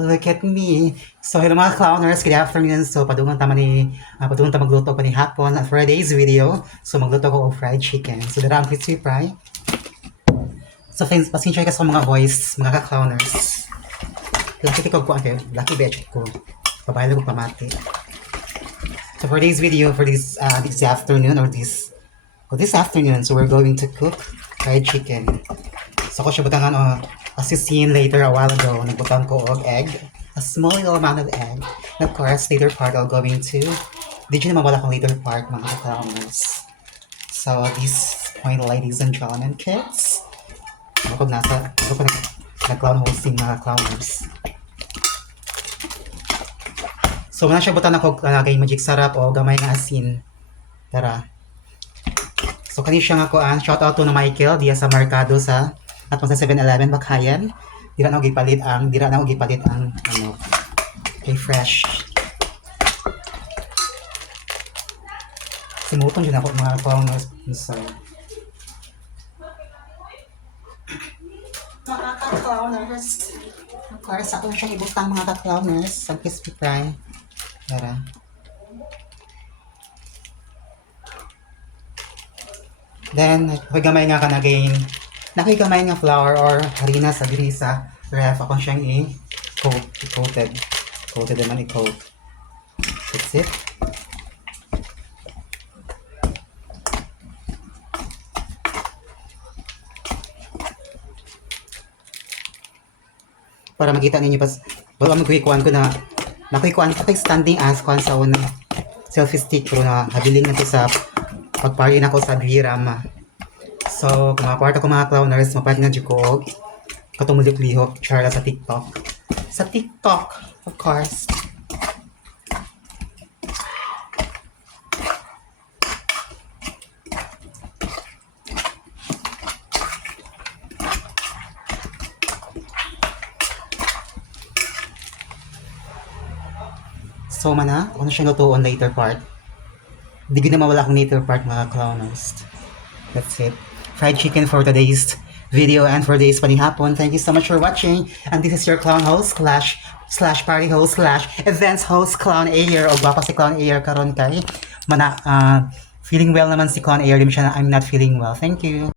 Look at me. So, hello mga clowners, good afternoon. So, padungan ta magluto pa ni hapon at for today's video. So, magluto ko og fried chicken. So, dara ang crispy fry. So, friends, pasensya ka sa mga voice, mga ka-clowners. Laki ko ko okay, laki betch ko. Pabaylo ko pamati. So, for today's video, for this afternoon or this afternoon, so we're going to cook fried chicken. So, ko siya butangan as you seen later a while ago, nagbutang ko og egg. A small little amount of egg. And of course, later part, I'll going to... Did you naman wala kong later part, mga ka-clowners? So, at this point, ladies and gentlemen, kids, ako nag-clown hosting mga clowners. So, muna siya butan ako kay magic sarap o gamay nga asin. Tara. So, kanina siya nga ko shout out to na Michael diya sa Mercado sa atong sa 7-Eleven Bakayan. Dira na og gipalit ang kay fresh. Simutong din ako mga clowners. So, mga ka-clowners. Of course, ako na siyang ibutang mga ka-clowners sa crispy fry. Tara. Then, gamay nga ka na gain. Nakikamay nga flour or harina sa diri sa ref. Ako siyang i-coated. Coated naman i-coat. That's it. Para makita ninyo pas wala magkuikuan ko na nakuikuan ko standing as kuan sa una selfie stick pero na habiling na to sa pagpari na ko sa Viram. So, kung mga ko mga clowners, mapalit nga dyan ko og katong lihok charla sa TikTok. Sa TikTok, of course. So, ako na siya lutuon later part. Hindi ko na mawala akong later part mga clowners. That's it. Fried chicken for today's video and for today's panihapon. Thank you so much for watching. And this is your clown host slash party host slash events host Clown Air o gwapa si Clown Air karon kay feeling well naman si Clown Air. I'm not feeling well. Thank you.